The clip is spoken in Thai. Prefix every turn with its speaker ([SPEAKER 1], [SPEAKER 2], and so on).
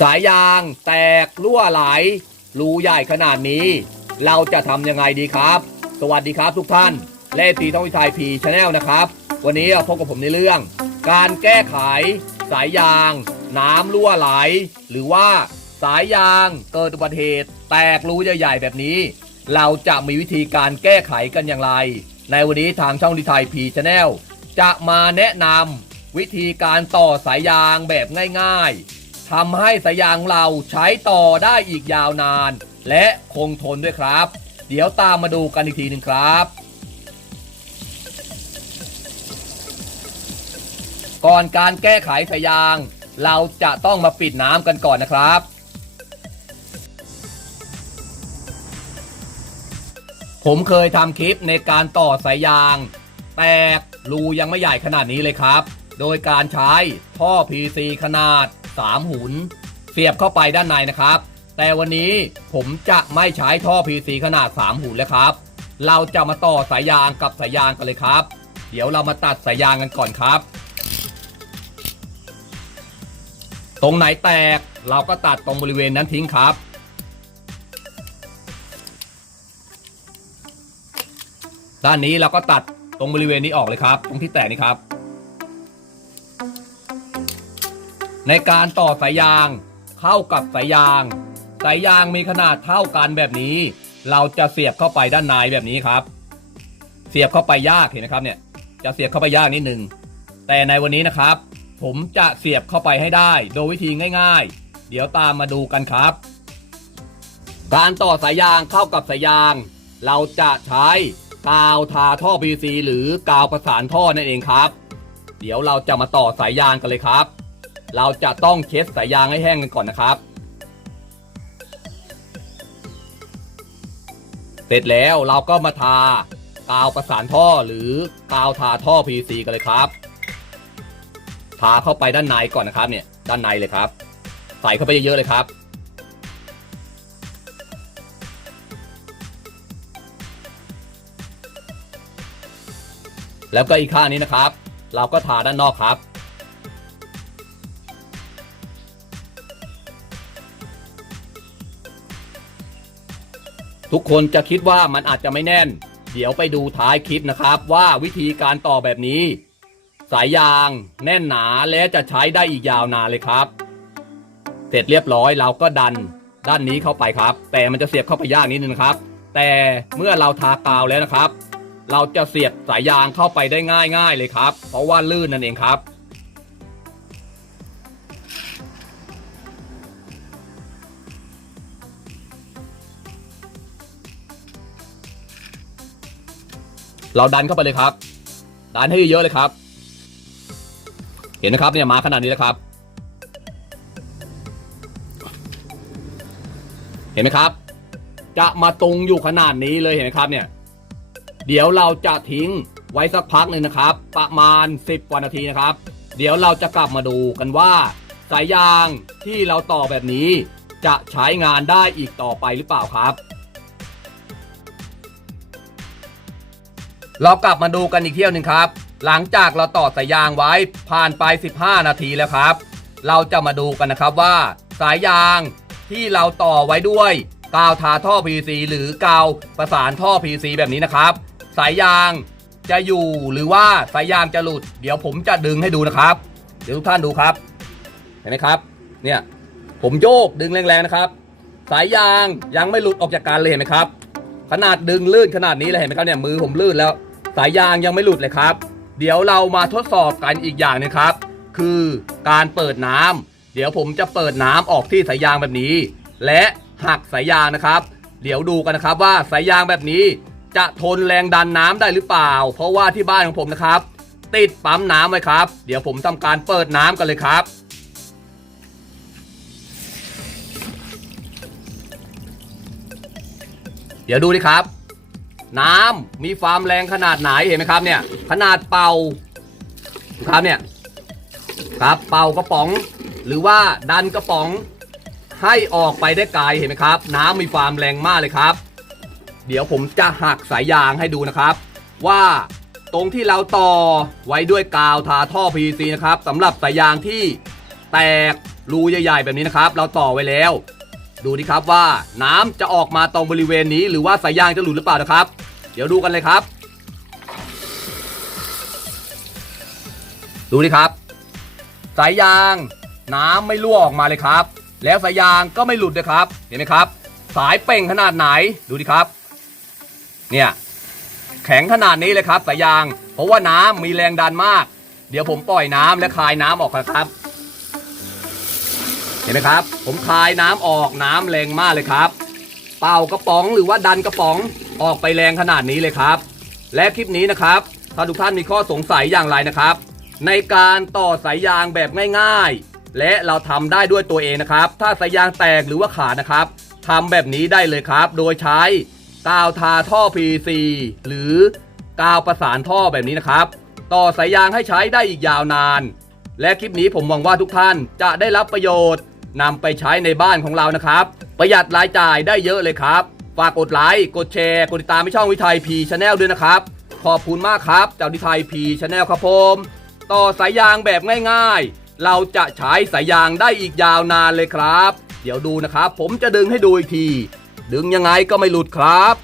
[SPEAKER 1] สายยางแตกรั่วไหลรูใหญ่ขนาดนี้ เราจะทำยังไงดีครับ สวัสดีครับทุกท่าน เล่ตีท่องวิทยพีชาแนลนะครับ วันนี้พบกับผมในเรื่อง การแก้ไข สายยาง น้ำรั่วไหล หรือว่าสายยางเกิดอุบัติเหตุ แตกรูใหญ่ๆแบบนี้ เราจะมีวิธีการแก้ไขกันอย่างไร ในวันนี้ทางช่องดิไทยพีชาแนลจะมาแนะนำวิธีการต่อสายยางแบบง่ายๆ ทำให้สายยางเราใช้ต่อได้อีกยาวนาน และคงทนด้วยครับ เดี๋ยวตามมาดูกันอีกทีหนึ่งครับก่อนการแก้ไขสายยาง เราจะต้องมาปิดน้ำกันก่อนนะครับ ผมเคยทำคลิปในการต่อสายยาง แตกรูยังไม่ใหญ่ขนาดนี้เลยครับ โดยการใช้ท่อ PC ขนาด 3 หุน เสียบเข้าไปด้านในนะครับ แต่วันนี้ผมจะไม่ใช้ท่อ PC ขนาด 3 หุนแล้วครับ เราจะมาต่อสายยางกับสายยางกันเลยครับ เดี๋ยวเรามาตัดสายยางกันก่อนครับ ตรงไหนแตกเราก็ตัดตรงบริเวณนั้นทิ้งครับด้านนี้เราก็ตัดตรงบริเวณนี้ออกเลยครับ ตรงที่แตกนี่ครับ ในการต่อสายยางเข้ากับสายยาง สายยางมีขนาดเท่ากันแบบนี้ เราจะเสียบเข้าไปด้านในแบบนี้ครับ เสียบเข้าไปยากเห็นไหมครับเนี่ยจะเสียบเข้าไปยากนิดนึงแต่ในวันนี้นะครับ ผมจะเสียบเข้าไปให้ได้ โดยวิธีง่ายๆ เดี๋ยวตามมาดูกันครับ การต่อสายยางเข้ากับสายยาง เราจะใช้กาวทาท่อ PVC หรือกาวประสานท่อนั่นเองครับ เดี๋ยวเราจะมาต่อสายยางกันเลยครับ เราจะต้องเช็ดสายยางให้แห้งกันก่อนนะครับ เสร็จแล้วเราก็มาทากาวประสานท่อหรือกาวทาท่อ PVC กันเลยครับ ทาเข้าไปด้านในก่อนนะครับเนี่ยด้านในเลยครับ ใส่เข้าไปเยอะๆเลยครับแล้วก็อีกข้างนี้นะครับ เราก็ทาด้านนอกครับ ทุกคนจะคิดว่ามันอาจจะไม่แน่น เดี๋ยวไปดูท้ายคลิปนะครับว่าวิธีการต่อแบบนี้ สายยางแน่นหนาและจะใช้ได้อีกยาวนานเลยครับ เสร็จเรียบร้อยเราก็ดันด้านนี้เข้าไปครับ แต่มันจะเสียบเข้าไปยากนิดนึงครับ แต่เมื่อเราทากาวแล้วนะครับ เราจะเสียบสายยางเข้าไปได้ง่าย ๆเลยครับ เพราะว่าลื่นนั่นเองครับ เราดันเข้าไปเลยครับ ดันให้เยอะเลยครับ เห็นนะครับเนี่ยมาขนาดนี้แล้วครับ เห็นไหมครับ จะมาตรงอยู่ขนาดนี้เลยเห็นไหมครับเนี่ย เดี๋ยวเราจะทิ้งไว้สักพักหนึ่งนะครับ ประมาณ 10กว่านาทีนะครับ เดี๋ยวเราจะกลับมาดูกันว่า สายยางที่เราต่อแบบนี้ จะใช้งานได้อีกต่อไปหรือเปล่าครับ เรากลับมาดูกันอีกเที่ยวหนึ่งครับ หลังจากเราต่อสายยางไว้ผ่านไป 15 นาทีแล้วครับ เราจะมาดูกันนะครับว่า สายยางที่เราต่อไว้ด้วยกาวทาท่อ PVC หรือกาวประสานท่อ PVC แบบนี้นะครับ สายยางจะอยู่หรือว่าสายยางจะหลุด เดี๋ยวผมจะดึงให้ดูนะครับ เดี๋ยวทุกท่านดูครับ เห็นไหมครับ เนี่ยผมโยกดึงแรงๆนะครับ สายยางยังไม่หลุดออกจากกันเลยเห็นไหมครับ ขนาดดึงลื่นขนาดนี้เลยเห็นไหมครับเนี่ยมือผมลื่นแล้ว สายยางยังไม่หลุดเลยครับ เดี๋ยวเรามาทดสอบกันอีกอย่างหนึงครับ คือการเปิดน้ำเดี๋ยวผมจะเปิดน้ำออกที่สายยางแบบนี้ และหักสายยางนะครับ เดี๋ยวดูกันนะครับว่าสายยางแบบนี้ จะทนแรงดันน้ำได้หรือเปล่า เพราะว่าที่บ้านของผมนะครับ ติดปั๊มน้ำไว้ครับ เดี๋ยวผมทำการเปิดน้ำกันเลยครับเดี๋ยวดูดิครับ น้ำมีความแรงขนาดไหนเห็นไหมครับเนี่ยขนาดเป่าครับเนี่ยครับเป่ากระป๋อง หรือว่าดันกระป๋องให้ออกไปได้ไกลเห็นไหมครับ น้ำมีความแรงมากเลยครับ เดี๋ยวผมจะหักสายยางให้ดูนะครับ ว่าตรงที่เราต่อไว้ด้วยกาวทาท่อ PVC นะครับสำหรับสายยางที่แตกรูใหญ่ๆแบบนี้นะครับ เราต่อไว้แล้ว ดูดิครับว่าน้ำจะออกมาตรงบริเวณนี้ หรือว่าสายยางจะหลุดหรือเปล่านะครับ เดี๋ยวดูกันเลยครับ ดูดิครับ สายยางน้ำไม่รั่วออกมาเลยครับ แล้วสายยางก็ไม่หลุดเลยครับ เห็นไหมครับ สายเป่งขนาดไหนดูดิครับ เนี่ยแข็งขนาดนี้เลยครับสายยาง เพราะว่าน้ำมีแรงดันมาก เดี๋ยวผมปล่อยน้ำและคายน้ำออกนะครับ ห็นไหมครับ ผมคายน้ำออกน้ำแรงมากเลยครับ เป่ากระป๋องหรือว่าดันกระป๋องออกไปแรงขนาดนี้เลยครับ และคลิปนี้นะครับ ถ้าทุกท่านมีข้อสงสัยอย่างไรนะครับ ในการต่อสายยางแบบง่ายๆ และเราทำได้ด้วยตัวเองนะครับ ถ้าสายยางแตกหรือว่าขาดนะครับทำแบบนี้ได้เลยครับ โดยใช้กาวทาท่อ PVC หรือกาวประสานท่อแบบนี้นะครับ ต่อสายยางให้ใช้ได้อีกยาวนาน และคลิปนี้ผมหวังว่าทุกท่านจะได้รับประโยชน์ นำไปใช้ในบ้านของเรานะครับ ประหยัดรายจ่ายได้เยอะเลยครับ ฝากกดไลค์กดแชร์ กดติดตามให้ช่องวิทัยพีชาแนลด้วยนะครับ ขอบคุณมากครับจากวิทัยพีชาแนลครับผมต่อสายยางแบบง่ายๆ เราจะใช้สายยางได้อีกยาวนานเลยครับ เดี๋ยวดูนะครับ ผมจะดึงให้ดูอีกที ดึงยังไงก็ไม่หลุดครับ